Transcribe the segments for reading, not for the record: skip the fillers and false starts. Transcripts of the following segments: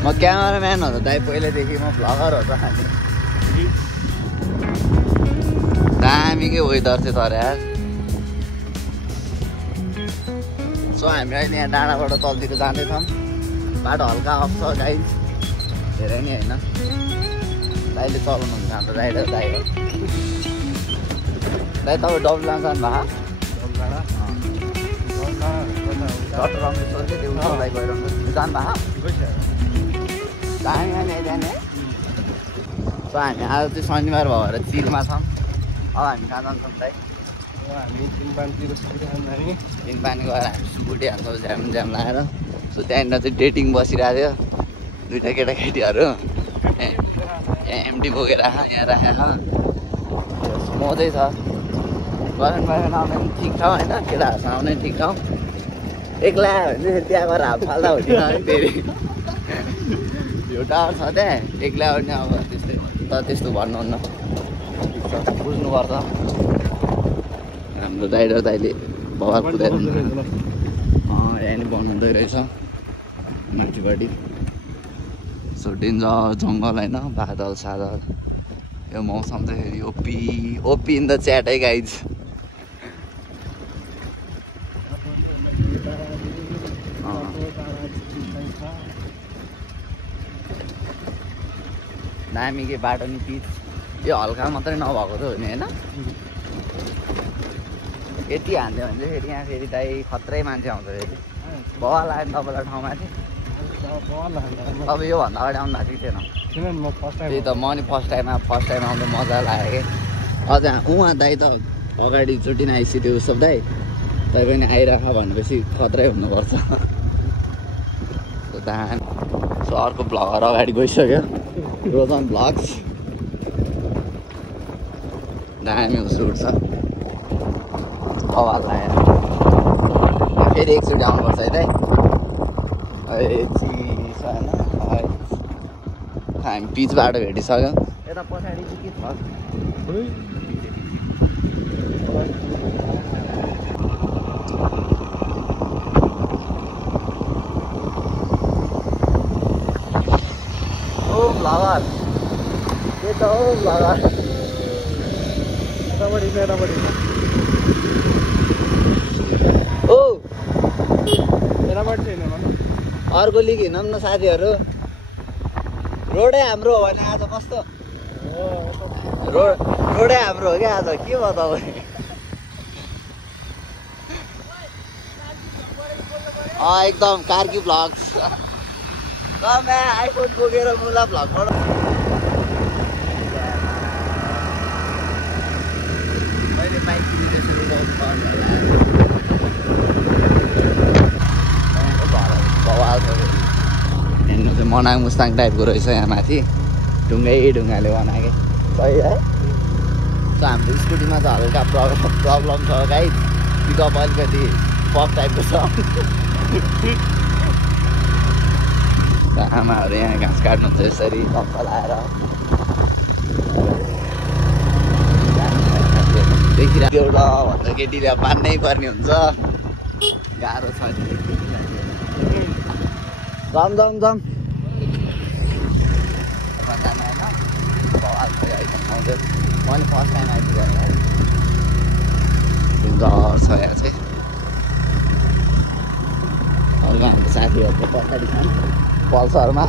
म क्यामेराम्यान हो त दाइ पहिल्यैदेखि म भ्लगर हो त दामीकै वेदर थियो तर यार सो हामी अहिले यहाँ डाँडाबाट तलतिर जाँदैछौँ बाटो हल्का अफ छ गाइज धेरै नै होइन दाइले चलाउनुहुन्छ हाम्रो राइडर दाइ हो दाइ तपाईँ डब्लुमा जानु भएको डक्टर रमेश्वरले देउसी दाइ गइरहनु जानु भएको दामी जाने सो हामी आज चाहिँ शनिबार भएर चिलमा छौँ अब हामी कहाँ जान्छौँ दाइ हामी तिनपानीतिर तिनपानी गएर हामी सुकुटी हाल्छौँ झ्याम झ्याम लगाएर सो त्यहाँनिर चाहिँ डेटिङ बसिरहेको थियो दुइटा केटाकेटीहरू एमटी बोकेर यहाँ राखेको मजै छ गर्लफ्रेन्ड आउने पनि ठिक ठाउँ होइन केटाहरूसँग आउने ठिक ठाउँ एक्ला आयो भने चाहिँ त्यहाँ गएर हात फाल्दा हुँदैन है फेरि यो टावर छ त्यहाँ एक्लै आउने अब त्यस्तै त त्यस्तो भन्नुहुन्न बुझ्नुपर्छ हाम्रो राइडर दाइले भवाल कुदाइरहनु यहाँ नि बनाउँदै रहेछ माथिपट्टि सो डेन्जर जङ्गल होइन बादल सादल यो मौसम चाहिँ फेरि ओपी इन द च्याट है गाइज दामीकै बाटो नि पिच यो हल्का मात्रै नभएको त हो नि होइन यति हान्थ्यो भने चाहिँ फेरि यहाँ फेरि दाइ खत्रै मान्छे आउँछ फेरि भवा लाग्यो तपाईँलाई ठाउँमा चाहिँ तपाईँ योभन्दा अगाडि आउनु भएको थिएन त्यही त म नि फर्स्ट टाइम आउँदा मजा लाग्यो कि अझ उहाँ दाइ त अगाडिचोटि नै आइसक्यो उसो दाइ तै पनि आइरह भनेपछि खत्रै हुनुपर्छ सो अर्को भ्लगर अगाडि गइसक्यो रोजन भ्लग्स दामी सुट छ बवाल लाग्यो फेरि एकचोटि आउनुपर्छ है दाइ हामी पिच बाटो भेटिसक्यो यता पछाडि चाहिँ के छ ओ भ्लगर के त हो भ्लगर ओ अर्को लिग हिँडौँ न साथीहरू रोडै हाम्रो हो भने आज कस्तो रोडै हाम्रो हो क्या आज के भयो तपाईँ एकदम कार्की भ्लग्स आइफोन बोकेर मुला भ्लगबाट मैले बाइक किनेर सुरु बवाल छ हेर्नु चाहिँ मनाङ मुस्ताङ टाइपको रहेछ यहाँ माथि ढुङ्गाले बनाएको सही है सो हाम्रो स्कुटीमा चाहिँ हल्का प्रब्लम छ गाइड पिकअप अलिकति पप टाइपको छ आमाहरू यहाँ घाँस काट्नुहुन्छ यसरी पक्क लाएर देखिरहेको एउटा भन्दा केटीले पार्नै पर्ने हुन्छ गाह्रो छ जम मैले फर्स्ट टाइम आइपुगेँ डर छ यहाँ चाहिँ अर्को हाम्रो साथीहरूको पछाडि छ पल्सरमा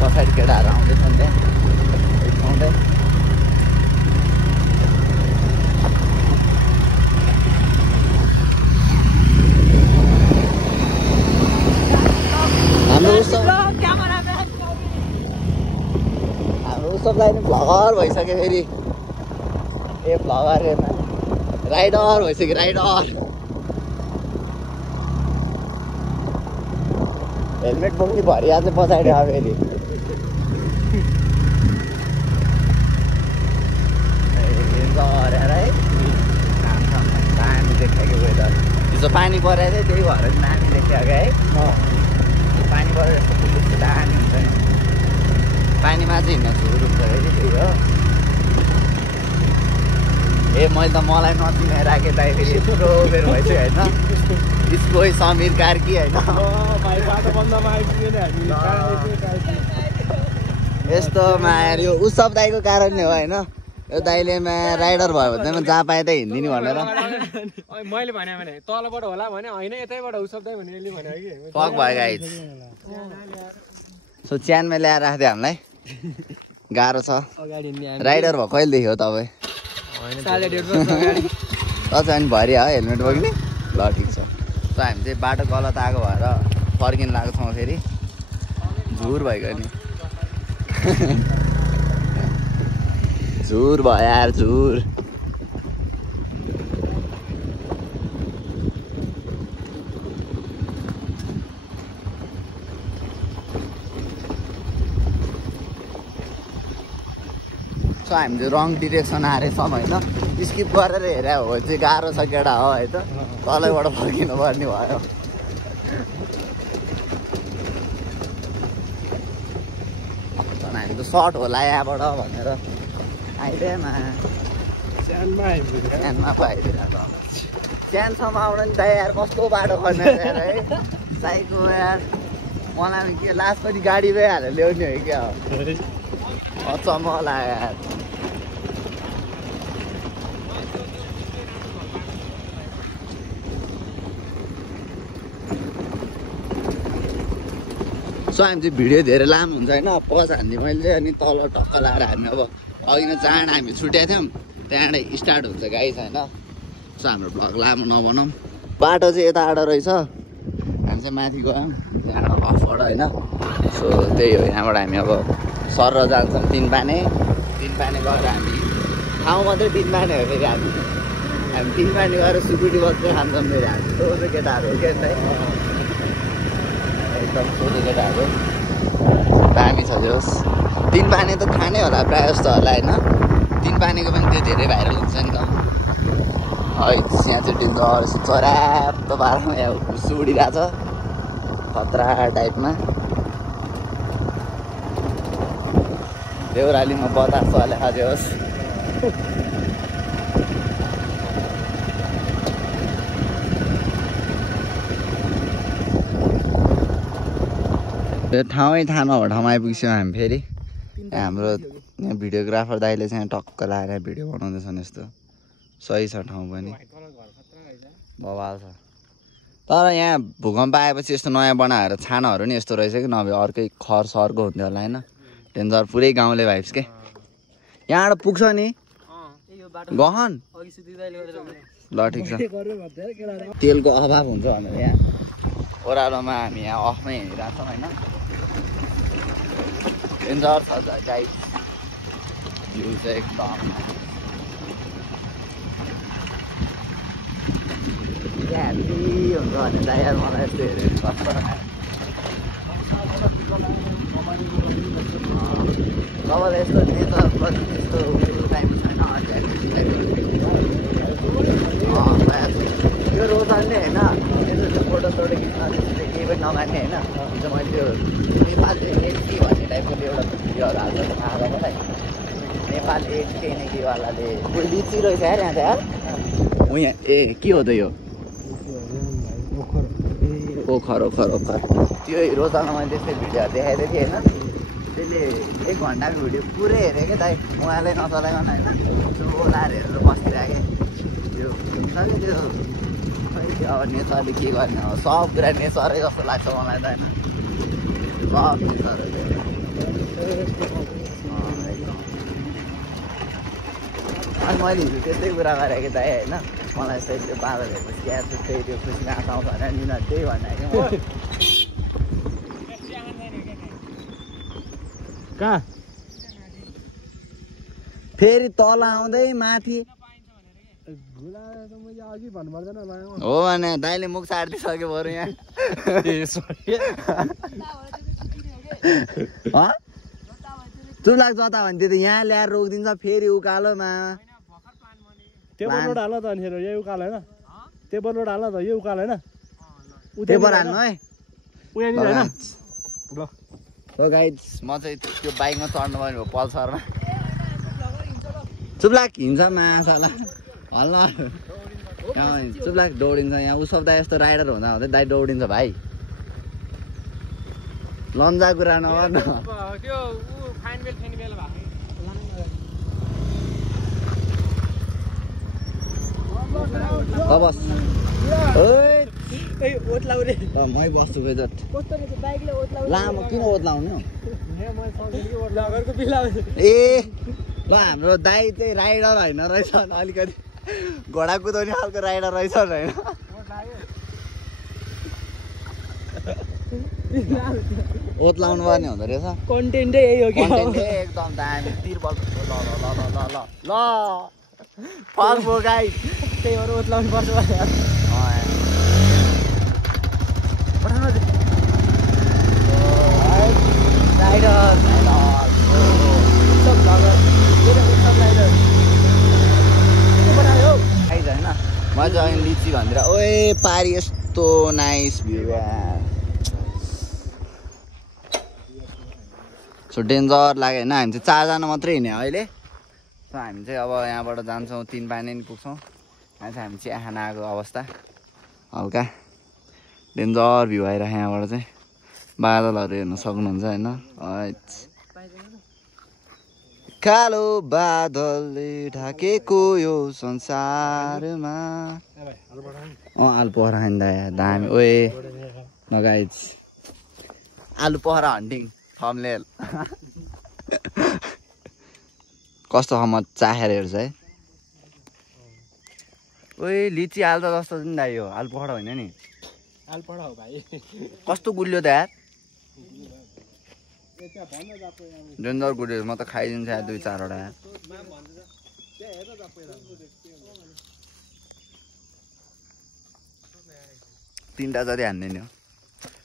पछाडि केटाहरू आउँदैछन् त्यहाँ आउँदै सबलाई नि भ्लगर भइसक्यो फेरि ए भ्लगर राइडर भइसक्यो राइडर हेलमेट बोक्ने भरिया चाहिँ पछाडि आयो फेरि है दामी देखाएको वेदर हिजो पानी परेको थियो त्यही भएर दामी देखाएको है पानी परेर जस्तो दामी हुन्छ नि पानीमा चाहिँ हिँड्न सुरु हुन्छ है त्यही हो ए मैले त मलाई नचिनाइ राखेँ दाइ फेरि यत्रो बेर भइसक्यो होइन इसको समीर कार्की होइन यस्तोमा आएर यो उत्सव दाईको कारणले हो होइन यो दाइले राइडर भयो भने जहाँ पाए त्यही हिँडिदिने भनेर मैले भने तलबाट होला भने होइन यतैबाट उसब दाइ भने यसले भने कि फक भयो गाइज सो च्यानमा ल्याएर राख्दै हामीलाई गाह्रो छ राइडर भयो कहिलेदेखि हो तपाईँ अनि भरि हो हेलमेट बोक्ने ल ठिक छ सो हामी चाहिँ बाटो गलत आएको भएर फर्किनु लागेको छौँ फेरि झुर भइगयो नि झुर भयो यार झुर सो हामी चाहिँ रङ डिरेक्सन हारेछौँ होइन स्किप गरेर हेरे हो चाहिँ गाह्रो छ केटा हो है त तलैबाट फर्किनु पर्ने भयो हामी त सर्ट होला यहाँबाट भनेर आइदिएमा च्यानमा पाइदिएर च्यानसम्म आउन नि दाइ यार कस्तो बाटो खन्ने है साइको यार मलाई के लास्ट पनि गाडीमै हालेर ल्याउने हो क्या अचम्म लाग्यो यार सो हामी चाहिँ भिडियो धेरै लामो हुन्छ होइन पज हान्ने मैले अनि तल टक्क लगाएर हामी अब अघि नै जहाँ हामी छुट्याएको थियौँ त्यहाँबाट स्टार्ट हुन्छ गाइस होइन सो हाम्रो भ्लग लामो नबनाऊँ बाटो चाहिँ यता आडो रहेछ हामी चाहिँ माथि गयौँ त्यहाँबाट अफबाट होइन सो त्यही हो यहाँबाट हामी अब सर जान्छौँ तिन पाने गएर हामी ठाउँ मात्रै तिन पाने हो फेरि हामी तिन पाने गएर सुकुटी बस्दै खान्छौँ फेरि हामी सोझो केटाहरू हो क्या एकदम सोझो केटाहरू दामी छ जोस् तिन पाने त खानै होला प्रायः जस्तो होला होइन तिन पानेको पनि त्यो धेरै भाइरल हुन्छ नि त है यहाँ चाहिँ डिन्दर चराप्प पारामा यहाँ हुस्सु उडिरहेछ खतरा टाइपमा देउरालीमा बतास चले खाजोस् त्यो ठाउँै थाहा नभएको ठाउँमा आइपुग्छौँ हामी फेरि हाम्रो यहाँ भिडियोग्राफर दाइले चाहिँ टक्क लगाएर भिडियो बनाउँदैछन् यस्तो सही छ ठाउँ पनि बवाल छ तर यहाँ भूकम्प आएपछि यस्तो नयाँ बनाएर छानाहरू नि यस्तो रहेछ कि नभए अर्कै खर सरको हुन्थ्यो होला होइन डेन्जर पुरै गाउँले भाइब्स के यहाँबाट पुग्छ नि गहन ल ठिक छ तेलको अभाव हुन्छ भनेर यहाँ ओह्रालोमा हामी यहाँ अफमै हिँडिरहेको छौँ होइन डेन्जर छ गाइड भ्यू चाहिँ एकदम ह्याप्पी हुन्छ भने चाहिँ यार मलाई यस्तो हेरेर कस्तो तपाईँलाई यस्तो नेताप्रति त्यस्तो टाइम छैन त्यो रोजानले होइन त्यसो फोटो सोटो खिच्न त्यसरी केही पनि नमान्ने होइन हुन्छ मैले त्यो नेपाल एचके भन्ने टाइपको एउटा भिडियोहरू हाल्छ मलाई नेपाल एचके नेकीवालाले लिची रहेछ यार यहाँ चाहिँ हो यहाँ ए के हो त यो ओखर त्यो रोजानमा मैले त्यस्तै भिडियोहरू देखाइदिएको थिएँ होइन त्यसले 1 घन्टाको भिडियो पुरै हेरेँ क्या दाइ उहाँले नचलाइकन होइन बोलाएर हेरेर बसिरहेँ त्यो हुन्छ कि त्यो अब नेचरले के गर्ने अब सब कुरा नेचरै जस्तो लाग्छ मलाई त होइन सब नेचर अनि मैले हिजो त्यस्तै कुरा गरेँ कि दाइ होइन मलाई चाहिँ त्यो बाबा हेरेपछि क्या त्यस्तै त्यो खुसी आँखा आउँछ भने निनीहरू त्यही भन्ने कि कहाँ फेरि तल आउँदै माथि हो भने दाइले मुख सारिदिइसक्यो बरु यहाँ चुप लाग्छ जता भने त्यो त यहाँ ल्याएर रोकिदिन्छ फेरि उकालोमा टेबल लोड हाल त अनि यही उकाल होइन टेबल लोड हाल त यो उकाल होइन टेबल हाल्नु है उयो होइन ल हो गाइस म चाहिँ त्यो बाइकमा चढ्नु पर्ने भयो पल्सरमा चुप लाग हिँड्छ माछाला हल्ला चुप लाग दौडिन्छ यहाँ उसब दाइ यस्तो राइडर हुँदा हुँदै दाइ दौडिन्छ भाइ लन्जा कुरा नगर्न बस मै बस्छु बेजट लामो किन ओत्लाउने ए ल हाम्रो दाइ चाहिँ राइडर होइन रहेछ अलिकति घोडा कुदाउने खालको राइडर रहेछ होइन ओत्लाउनु पर्ने हुँदो रहेछ कन्टेन्टै यही हो कि एकदम दामी तिरबल ल फक हो गाइस त्यही भएर ओत्लाउनु पर्छ मजा आयो लिची भनेर ओए पारी यस्तो नाइस भ्यू सो डेन्जर लाग्यो होइन हामी चाहिँ 4 जना मात्रै हिँड्यो अहिले सो हामी चाहिँ अब यहाँबाट जान्छौँ 3 पानी नि पुग्छौँ यहाँ चाहिँ हामी चिया खान आएको अवस्था हल्का डेन्जर भ्यू आइरहेको यहाँबाट चाहिँ बादलहरू हेर्न सक्नुहुन्छ होइन कालो बादलले ढाकेको यो संसारमा आलु पहरा खाँदा दामी ओए नगाइज आलु पहरा हन्टिङ थम्बनेल कस्तो म चाखेर हेर्छु है ओए लिची हाल्दा जस्तो नि दाइ यो आलु पहरा होइन नि आलु पहरा हो भाइ कस्तो गुलियो त यार डेन्जर गुलियो म त खाइदिन्छ 2-4 वटा यार 3टा जति हान्ने नि हो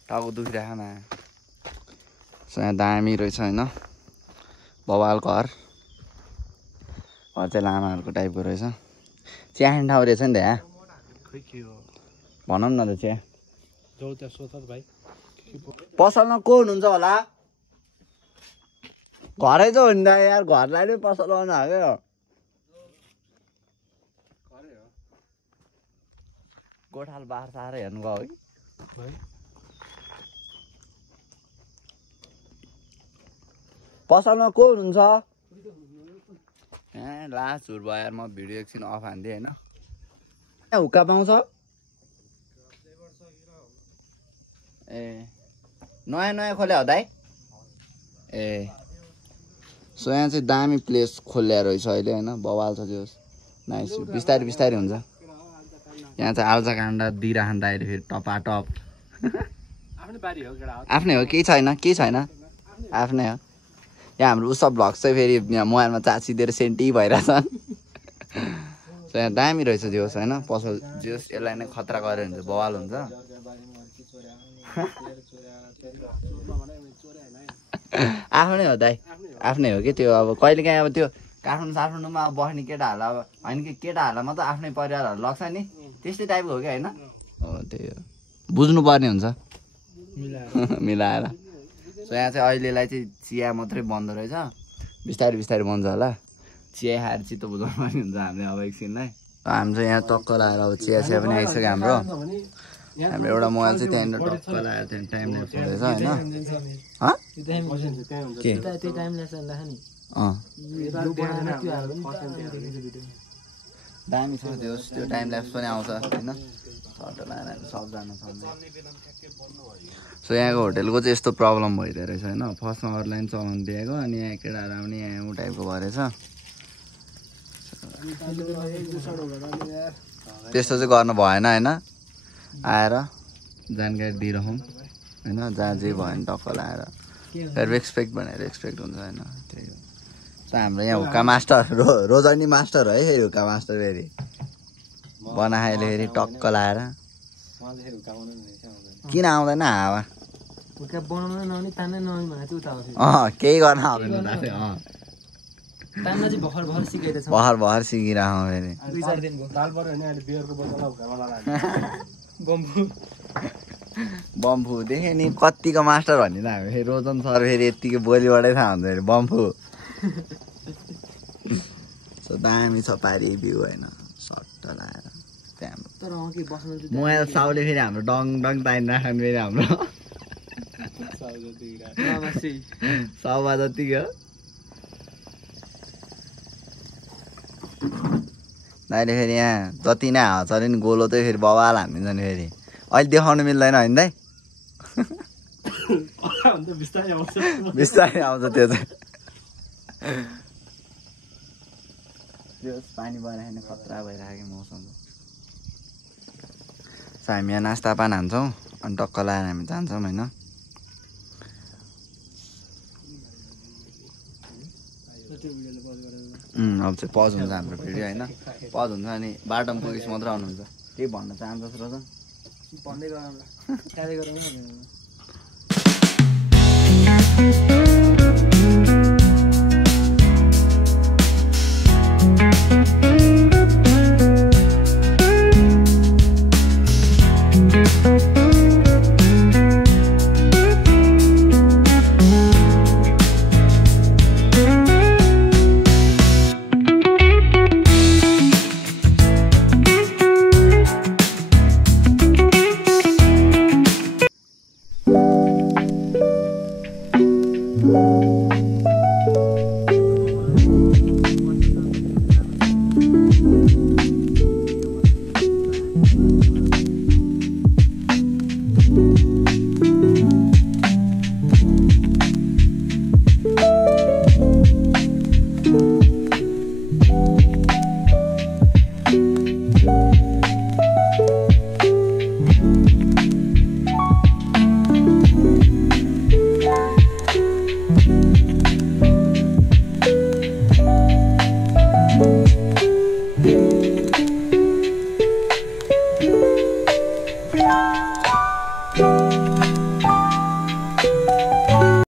टाउको दुखिरहेको न सो यहाँ दामी रहेछ होइन बबाल घर चाहिँ लामाहरूको टाइपको रहेछ चिया खाने ठाउँ रहेछ नि त यहाँ भनौँ न त चिया पसलमा को हुनुहुन्छ होला घरै त हो नि त यार घरलाई नै पसल आउनु हाल्यो गोठाल बार सार हेर्नु गयो है पसलमा को हुनुहुन्छ ए लास्ट झुर भयो यार म भिडियो एकछिन अफ हान्दिएँ होइन हुक्का पाउँछ ए नयाँ खोल्या हो दाइ ए सो यहाँ चाहिँ दामी प्लेस खोल्या रहेछ अहिले होइन बवाल छ त्यो नाइस बिस्तारै बिस्तारै हुन्छ यहाँ चाहिँ आल्चा काण्ड दिइरहन्छ अहिले फेरि टपाटप आफ्नै हो केही छैन आफ्नै हो यहाँ हाम्रो उसब भ्लग चाहिँ फेरि यहाँ मोबाइलमा चाचिदिएर सेन्टी भइरहेछन् सो यहाँ दामी रहेछ जोस् होइन पसल जोस् यसलाई नै खतरा गऱ्यो भने चाहिँ बवाल हुन्छ आफ्नै हो दाइ आफ्नै हो कि त्यो अब कहिलेकाहीँ अब त्यो काठमाडौँमा अब बस्ने केटाहरूलाई अब होइन कि केटाहरूलाई मात्रै आफ्नै परिवारहरू लग्छ नि त्यस्तै टाइपको हो कि होइन हो त्यही हो बुझ्नुपर्ने हुन्छ मिलाएर सो यहाँ चाहिँ अहिलेलाई चाहिँ चिया मात्रै बन्द रहेछ बिस्तारै बिस्तारै बन्छ होला चिया खाएर चित्त बुझाउनु पनि हुन्छ हामीले अब एकछिनलाई हामी चाहिँ यहाँ टक्क लगाएर अब चिया पनि आइसक्यो हाम्रो एउटा मोबाइल चाहिँ त्यहाँनिर टक्क लगाएर त्यहाँ टाइम ल्याप्स हुँदैछ होइन दामी छ त्यो टाइम ल्याप्स पनि आउँछ होइन फोटो लगाएर सबजना छ सो यहाँको होटेलको चाहिँ यस्तो प्रब्लम भइदियो रहेछ होइन फर्स्टमा अरूलाई पनि चलाउनु दिएको अनि यहाँ केटाहरू आउने यहाँ ऊ टाइपको भएछ त्यस्तो चाहिँ गर्नु भएन होइन आएर जानकारी दिइरहौँ होइन जहाँ जे भयो भने टक्क लगाएर फेरि रेस्पेक्ट भनेर रेस्पेक्ट हुन्छ होइन त्यही हो हाम्रो यहाँ हुक्का मास्टर रोजनी मास्टर है फेरि हुक्का मास्टर फेरि बनाएले फेरि टक्क लगाएर किन आउँदैन हावा केही गर्न आउँदैन भर सिकिरहेको फेरि बम्फू देखेँ नि कतिको मास्टर भन्ने त हामी फेरि रोजन सर फेरि यत्तिकै बोलीबाटै थाहा हुन्छ फेरि बम्फू सो दामी छ पारी भ्यू होइन सर्ट मोबाइल साउले फेरि हाम्रो डङ डङ ताइन राख्नु फेरि हाम्रो साउबा जतिको दाइले फेरि यहाँ जति नै हावा चल्यो नि गोलो चाहिँ फेरि बवाल हानिदिन्छ नि फेरि अहिले देखाउनु मिल्दैन होइन दाइ बिस्तारै आउँछ त्यो चाहिँ पानी परिरहेको खतरा भइरहेको मौसम हामी यहाँ नास्ता पान हान्छौँ अनि टक्क लाएर हामी जान्छौँ होइन अब चाहिँ पज हुन्छ हाम्रो भिडियो होइन पज हुन्छ अनि बाटोमा पुगेपछि मात्र आउनुहुन्छ केही भन्न चाहन्छस् र भन्दै गरौँ Yeah.